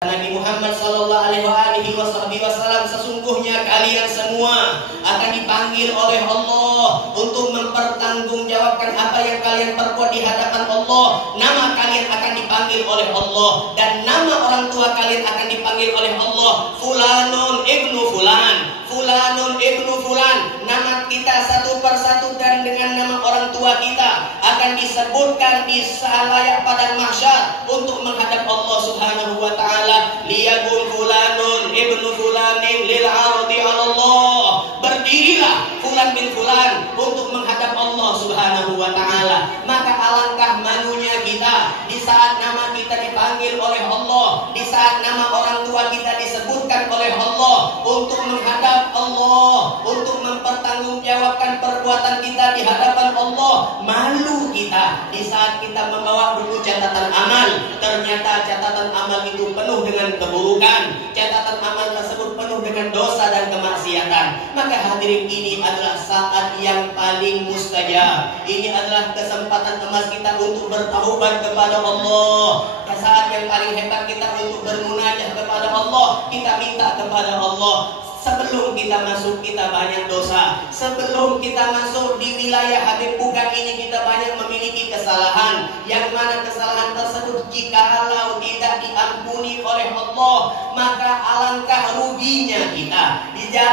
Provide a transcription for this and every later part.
Nabi Muhammad sallallahu alaihi wasallam, sesungguhnya kalian semua akan dipanggil oleh Allah untuk mempertanggungjawabkan apa yang kalian perbuat di hadapan Allah. Nama kalian akan dipanggil oleh Allah dan nama orang tua kalian akan dipanggil oleh Allah. Fulanun ibnu fulan, fulanun ibnu fulan. Nama kita satu persatu dan dengan nama orang tua kita akan disebutkan di halayak padang mahsyar untuk menghadap Allah Subhanahu wa taala. Liyakun fulanun ibnu fulanin lil ardi Allah. Berdirilah fulan bin fulan untuk menghadap Allah Subhanahu wa taala. Maka alangkah malunya kita di saat nama kita dipanggil oleh Allah, di saat nama orang tua kita disebutkan oleh Allah untuk menghadap Allah, untuk mempertanggungjawabkan perbuatan kita di hadapan Allah. Malu kita di saat kita membawa buku catatan amal, ternyata catatan amal itu penuh dengan keburukan, catatan amal tersebut penuh dengan dosa dan kemaksiatan. Maka hadirin, ini adalah saat yang paling mustajab. Ini adalah kesempatan emas kita untuk bertaubat kepada Allah. Saat yang paling hebat kita untuk bermunajat kepada Allah. Kita minta kepada Allah. Sebelum kita masuk kita banyak dosa. Sebelum kita masuk di wilayah Habib Bukan ini kita banyak memiliki kesalahan. Yang mana kesalahan tersebut jikalau tidak diampuni oleh Allah, maka alangkah ruginya kita.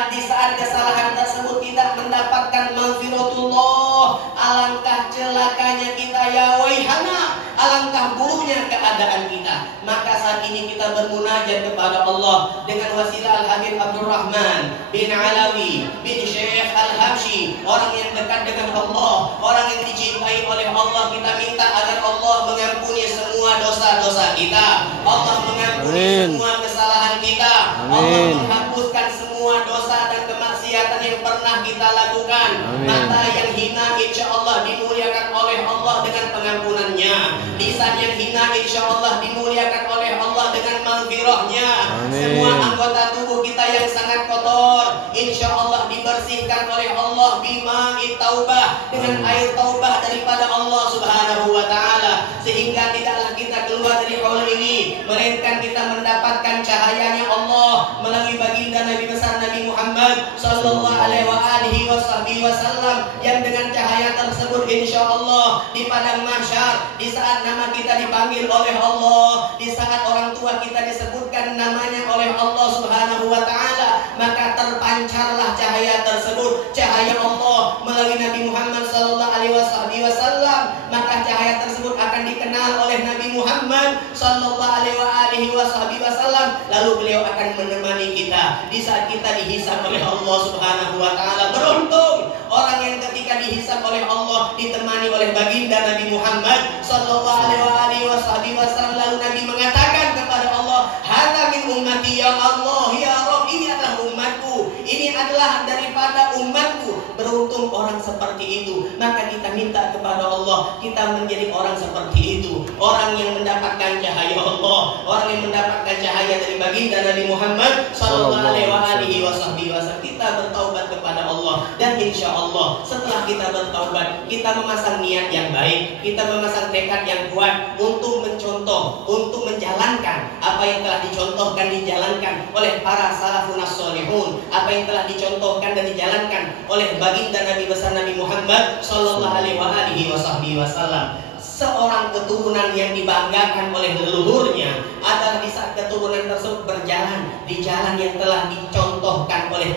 Di saat kesalahan tersebut tidak mendapatkan maghfiratullah, alangkah celakanya kita, ya waihana, alangkah buruknya keadaan kita. Maka saat ini kita bermunajat kepada Allah dengan wasilah Al-Habib Abdurrahman bin Alawi bin Syekh Al-Habsyi, orang yang dekat dengan Allah, orang yang dicintai oleh Allah. Kita minta agar Allah mengampuni semua dosa-dosa kita, Allah mengampuni semua kesalahan kita, Allah menghapuskan semua dosa dan kemaksiatan yang pernah kita lakukan. Mata yang hina insya Allah dimuliakan oleh Allah dengan pengampunannya. Lisan yang hina insya Allah dimuliakan oleh Allah dengan maghfirahnya. Semua anggota tubuh kita yang sangat kotor insya Allah dibersihkan oleh Allah bima'i taubah, dengan air taubah daripada Allah Subhanahu wa ta'ala, sehingga tidaklah kita keluar dari haul ini melainkan kita mendapatkan cahayanya Allah melalui baginda Nabi besar Nabi Muhammad sallallahu alaihi wasallam, yang dengan cahaya tersebut insya Allah di padang mahsyar, di saat nama kita dipanggil oleh Allah, di saat orang tua kita disebutkan namanya oleh Allah Subhanahu wa ta'ala, maka terpancarlah cahaya tersebut, cahaya Allah melalui Nabi Muhammad sallallahu alaihi wasallam. Maka cahaya tersebut akan dikenal oleh Nabi Muhammad sallallahu alaihi wasallam, lalu beliau akan menemani kita di saat kita dihisab oleh Allah Subhanahu wa ta'ala. Beruntung orang yang ketika dihisab oleh Allah ditemani oleh baginda Nabi Muhammad sallallahu alaihi wasallam, lalu Nabi mengatakan kepada Allah, "Hadza min ummati ya Allah, ya Rabb, ini adalah umatku, ini adalah daripada umatku." Beruntung orang seperti itu. Maka kita minta kepada Allah, kita menjadi orang seperti itu, orang yang mendapatkan cahaya Allah, orang yang mendapatkan cahaya dari baginda Nabi Muhammad sallallahu alaihi wasallam. Kita bertaubat kepada Allah, dan insya Allah setelah kita bertaubat, kita memasang niat yang baik, kita memasang tekad yang kuat untuk mencontoh, untuk menjalankan apa yang telah dicontohkan, dijalankan oleh para salafun as-solihun, apa yang telah dicontohkan dan dijalankan oleh baginda Nabi besar Nabi Muhammad sallallahu alaihi wasallam. Seorang keturunan yang dibanggakan oleh leluhurnya adalah di saat keturunan tersebut berjalan di jalan yang telah dicontohkan oleh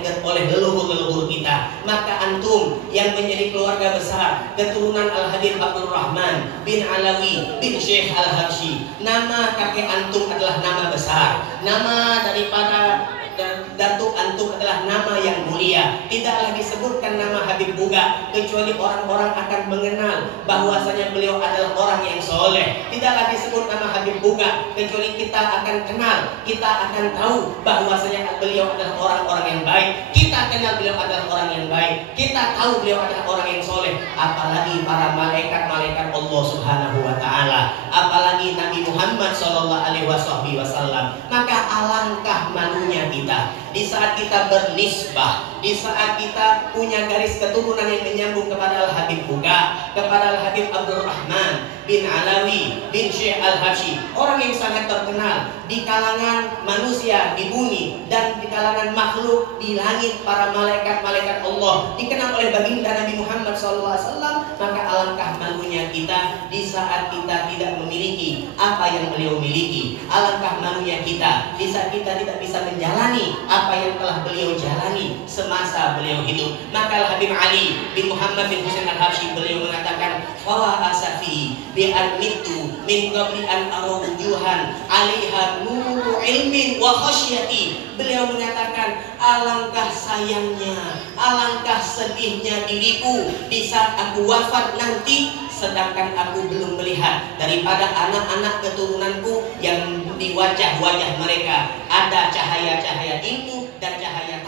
leluhur kita. Maka antum yang menjadi keluarga besar keturunan Al-Habib Abdurrahman bin Alawi bin Syekh Al-Habsyi, nama kakek antum adalah nama besar, nama daripada datuk antum adalah nama yang mulia. Tidaklah disebutkan nama Habib Buga kecuali orang-orang akan mengenal bahwasanya beliau adalah orang yang soleh. Tidaklah disebut nama Habib Buga kecuali kita akan kenal, kita akan tahu bahwasanya beliau adalah orang-orang yang baik. Kita kenal beliau adalah orang yang baik, kita tahu beliau adalah orang yang soleh. Apalagi para malaikat-malaikat Allah Subhanahu wa ta'ala, apalagi Nabi Muhammad SAW. Maka alangkah malunya kita di saat kita bernisbah, di saat kita punya garis keturunan yang menyambung kepada Al-Habib Buka, kepada Al-Habib Abdurrahman bin Alawi bin Syekh Al-Habsyi, orang yang sangat terkenal di kalangan manusia di bumi dan di kalangan makhluk di langit, para malaikat-malaikat Allah, dikenal oleh baginda Nabi Muhammad SAW. Maka alangkah malunya kita di saat kita tidak memiliki apa yang beliau miliki. Alangkah malunya kita di saat kita tidak bisa menjalani apa yang telah beliau jalani semasa beliau hidup. Maka Al-Habib Ali bin Muhammad bin Husain Al-Habsyi, beliau mengatakan, "Wa asafi bi an-mitu min qabli an ara wujuhan 'alaiha nuru ilmin wa khasyati." Beliau mengatakan, alangkah sayangnya, alangkah sedihnya diriku di saat aku wafat nanti, sedangkan aku belum melihat daripada anak-anak keturunanku yang di wajah-wajah mereka ada cahaya-cahaya ilmu dan cahaya